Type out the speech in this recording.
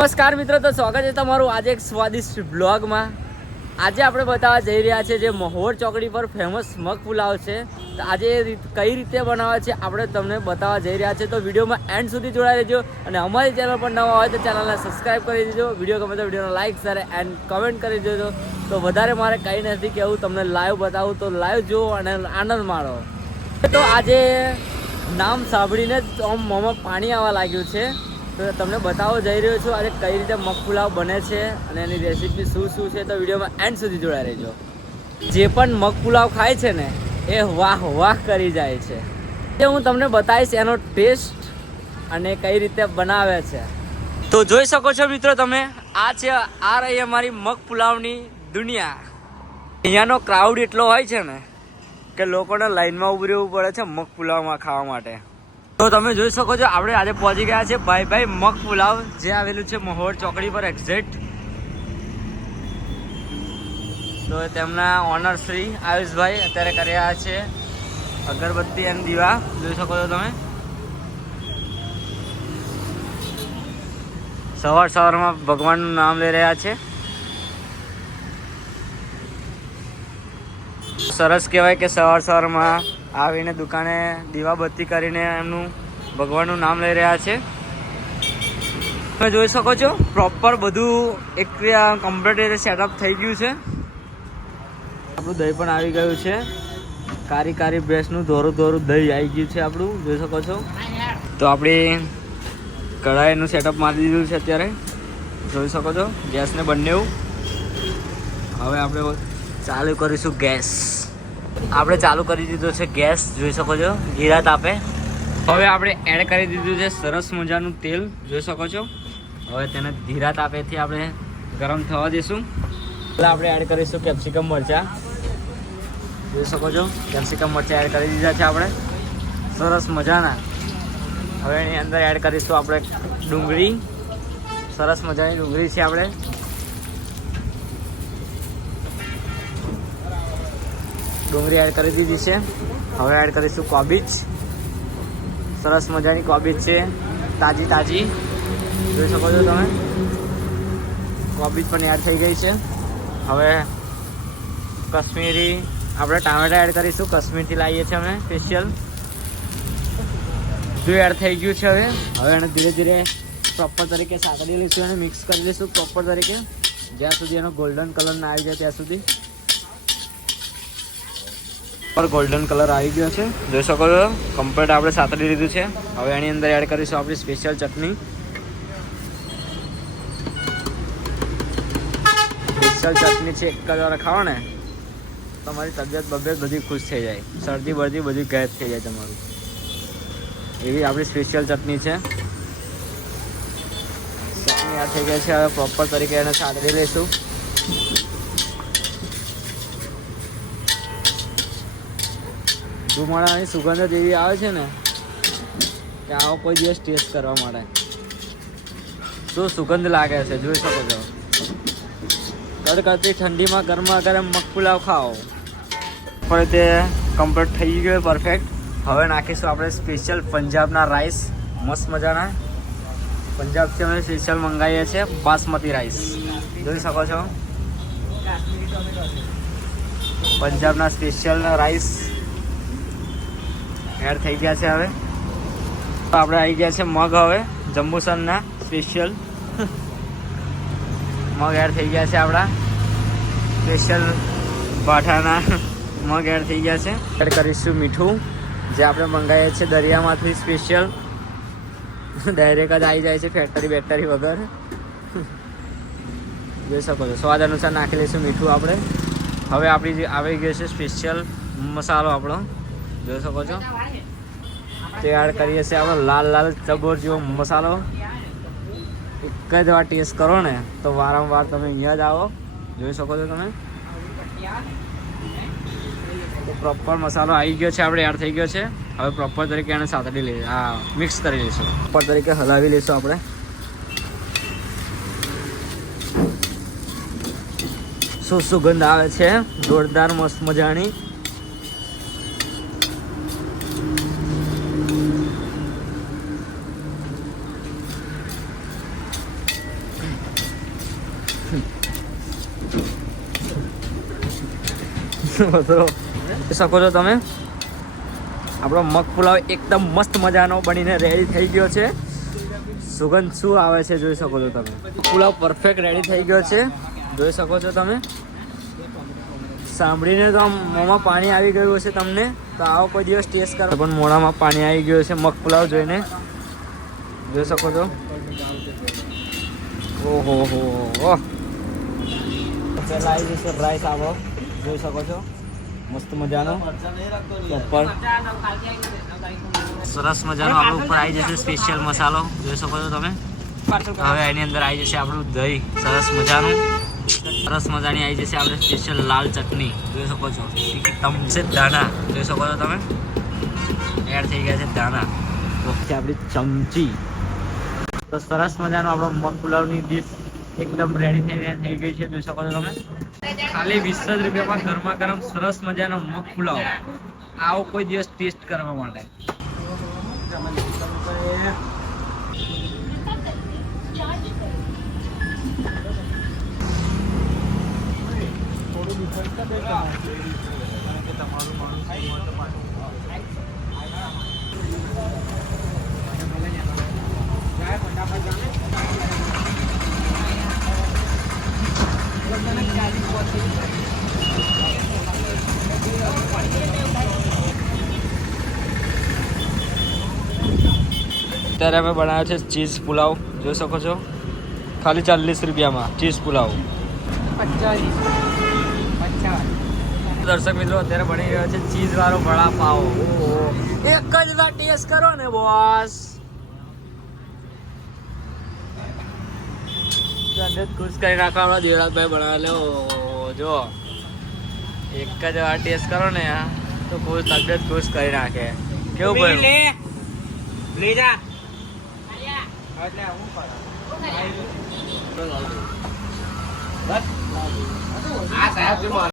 નમસ્કાર મિત્રો, તો સ્વાગત છે તમારું આજે એક સ્વાદિષ્ટ બ્લોગમાં. આજે આપણે બતાવવા જઈ રહ્યા છે જે મહોર ચોકડી પર ફેમસ મગ પુલાવ છે. તો આજે કઈ રીતે બનાવે છે આપણે તમને બતાવવા જઈ રહ્યા છે. તો વિડીયોમાં એન્ડ સુધી જોડાઈ રહેજો અને અમારી ચેનલ પર નવા હોય તો ચેનલને સબસ્ક્રાઈબ કરી દેજો. વિડીયો ગમે તો વિડીયોને લાઈક શેર એન્ડ કમેન્ટ કરી દેજો. તો વધારે મારે કંઈ નથી કહેવું, તમને લાઈવ બતાવું તો લાઈવ જુઓ અને આનંદ માણો. તો આજે નામ સાંભળીને જ મોંમાં પાણી આવવા લાગ્યું છે. તો તમને બતાવવા જઈ રહ્યો છું આજે કઈ રીતે મગ પુલાવ બને છે અને એની રેસીપી શું છે. તો વિડીયોમાં એન્ડ સુધી જોડાઈ રહેજો. જે પણ મગ પુલાવ ખાય છે ને એ વાહ વાહ કરી જાય છે. એ હું તમને બતાવીશ એનો ટેસ્ટ અને કઈ રીતે બનાવે છે. તો જોઈ શકો છો મિત્રો તમે, આ રહી અમારી મગ પુલાવની દુનિયા. અહીંયાનો ક્રાઉડ એટલો હોય છે ને કે લોકોને લાઈનમાં ઊભું રહેવું પડે છે મગ પુલાવમાં ખાવા માટે. તો તમે જોઈ શકો છો આપણે આજે પહોંચી ગયા છે ભાઈ મગ પુલાવ, જે આવેલું છે મહોર ચોકડી પર એક્ઝેક્ટ. તો તેમના ઓનર શ્રી આયુષભાઈ અત્યારે કરી રહ્યા છે અગરબત્તી અને દીવા. જોઈ શકો છો તમે, સવારમાં ભગવાનનું નામ લઈ રહ્યા છે. સરસ કહેવાય કે સવારમાં આવીને દુકાને દીવાબત્તી કરીને એમનું ભગવાનનું નામ લઈ રહ્યા છે. તમે જોઈ શકો છો પ્રોપર બધું એક કમ્પ્લીટ સેટઅપ થઈ ગયું છે. આપણું દહીં પણ આવી ગયું છે. કારી ભેંસનું ધોરું દહીં આવી ગયું છે આપણું, જોઈ શકો છો. તો આપણી કઢાઈનું સેટઅપ મારી દીધું છે અત્યારે, જોઈ શકો છો. ગેસને બંને હવે આપણે ચાલુ કરીશું ગેસ. આપણે ચાલુ કરી દીધો છે ગેસ, જોઈ શકો છો. જીરા તાપે હવે આપણે એડ કરી દીધું છે સરસ મજાનું તેલ, જોઈ શકો છો. હવે તેને ધીરા તાપેથી આપણે ગરમ થવા દઈશું. એટલે આપણે એડ કરીશું કેપ્સિકમ મરચાં, જોઈ શકો છો. કેપ્સિકમ મરચાં એડ કરી દીધા છે આપણે સરસ મજાના. હવે એની અંદર એડ કરીશું આપણે ડુંગળી, સરસ મજાની ડુંગળી છે આપણે. ડુંગળી એડ કરી દીધી છે. હવે એડ કરીશું કોબીજ, સરસ મજાની કોબીજ છે, તાજી જોઈ શકો છો તમે. કોબીજ પણ એડ થઈ ગઈ છે. હવે કશ્મીરી આપણે ટામેટા એડ કરીશું, કાશ્મીરથી લાવીએ છીએ અમે સ્પેશિયલ. જો એડ થઈ ગયું છે. હવે એને ધીરે ધીરે પ્રોપર તરીકે સાંકળી લઈશું અને મિક્સ કરી લઈશું પ્રોપર તરીકે, જ્યાં સુધી એનો ગોલ્ડન કલર ના આવી જાય ત્યાં સુધી. ગોલ્ડન કલર આવી ગયો છે, જોઈ શકો છો. કમ્પ્લીટ આપણે સાતળી લીધું છે. હવે એની અંદર એડ કરીશું આપણી સ્પેશિયલ ચટણી. સ્પેશિયલ ચટણી છે, એક જ વાર ખાઓ ને તમારી તબિયત બધી ખુશ થઈ જાય, શરદી બરદી બધી ગાયબ થઈ જાય તમારું. એવી આપણી સ્પેશિયલ ચટણી છે. ચટણી આ થઈ ગઈ છે. હવે પ્રોપર તરીકે એને સાતળી લઈશું. ધુમાડાની સુગંધ જ એવી આવે છે ને કે આવો કોઈ દિવસ ટેસ્ટ કરવા માટે. શું સુગંધ લાગે છે, જોઈ શકો છો. કડકડતી ઠંડીમાં ગરમા ગરમ મગ પુલાવ ખાઓ. પણ તે કમ્પ્લીટ થઈ ગયો પરફેક્ટ. હવે નાખીશું આપણે સ્પેશિયલ પંજાબના રાઈસ, મસ્ત મજાના. પંજાબથી અમે સ્પેશિયલ મંગાવીએ છીએ બાસમતી રાઈસ, જોઈ શકો છો. પંજાબના સ્પેશિયલ રાઈસ એડ થઈ ગયા છે. હવે આપણે આવી ગયા છે મગ. હવે જંબુસરના સ્પેશિયલ મગ એડ થઈ ગયા છે. આપણા સ્પેશિયલ ભાઠાના મગ એડ થઈ ગયા છે. એડ કરીશું મીઠું, જે આપણે મંગાવીએ છીએ દરિયામાંથી સ્પેશિયલ. ડાયરેક્ટ જ આવી જાય છે બેટરી વગર, જોઈ શકો છો. સ્વાદ અનુસાર નાખી લઈશું મીઠું આપણે. હવે આપણી જે આવી ગયો છે સ્પેશિયલ મસાલો આપણો, જોઈ શકો છો. તે એડ કરીએ છીએ આપણે લાલ ચબોર જેવો મસાલો. એક જ વાર ટેસ્ટ કરો ને તો વારંવાર તમે અહીંયા જ આવો, જોઈ શકો છો તમે. તો પ્રોપર મસાલો આવી ગયો છે આપણે, એડ થઈ ગયો છે. હવે પ્રોપર તરીકે એને સાતળી લઈએ, મિક્સ કરી લઈશું. પ્રોપર તરીકે હલાવી લઈશું આપણે. શું સુગંધ આવે છે જોરદાર મસ્ત મજાની. શકો છો તમે આપણો મગ પુલાવ એકદમ મસ્ત મજાનો બનીને રેડી થઈ ગયો છે. સુગંધ શું આવે છે જોઈ શકો છો તમે. પુલાવ પરફેક્ટ રેડી થઈ ગયો છે, જોઈ શકો છો તમે. સાંભળીને તો આમ મોંમાં પાણી આવી ગયું હશે તમને, તો આવો કોઈ દિવસ ટેસ્ટ કરો. પણ મોઢામાં પાણી આવી ગયું છે મગ પુલાવ જોઈને, જોઈ શકો છો. ઓહો હો હો. પહેલાં આવી જશે રાઈસ આપણો, જોઈ શકો છો મસ્ત મજાનો. ઉપર સરસ મજાનો આપણો ઉપર આવી જશે સ્પેશિયલ મસાલો, જોઈ શકો છો તમે. હવે એની અંદર આવી જશે આપણું દહીં સરસ મજાનું. સરસ મજાની આવી જશે આપણે સ્પેશિયલ લાલ ચટણી, જોઈ શકો છો. તમસે દાણા જોઈ શકો છો તમે, એડ થઈ ગયા છે દાણા. ઓકે આપણી ચમચી. તો સરસ મજાનો આપણો મગ પુલાવની ડીશ એકદમ રેડી થઈ ગઈ છે, જોઈ શકો છો તમે. ખાલી 20 જ રૂપિયામાં ગરમા ગરમ સરસ મજાનો મગ પુલાવ. આવો કોઈ દિવસ ટેસ્ટ કરવા માટે. અત્યારે અમે બનાવ્યો છે ચીઝ પુલાવ, જોઈ શકો છો. ખાલી 40 રૂપિયામાં ચીઝ પુલાવ. દર્શક મિત્રો અત્યારે બની રહ્યો છે ચીઝ વાળો વડાપાવ. એક જ વાર ટેસ્ટ કરો ને બોસ. ખુશ કરી નાખવાનો દેવરાજભાઈ બનાવેલો. જો એક જ વાર ટેસ્ટ કરો ને તો ખુશ તબિયત ખુશ કરી નાખે. કેવું બન્યું? લઈ જા.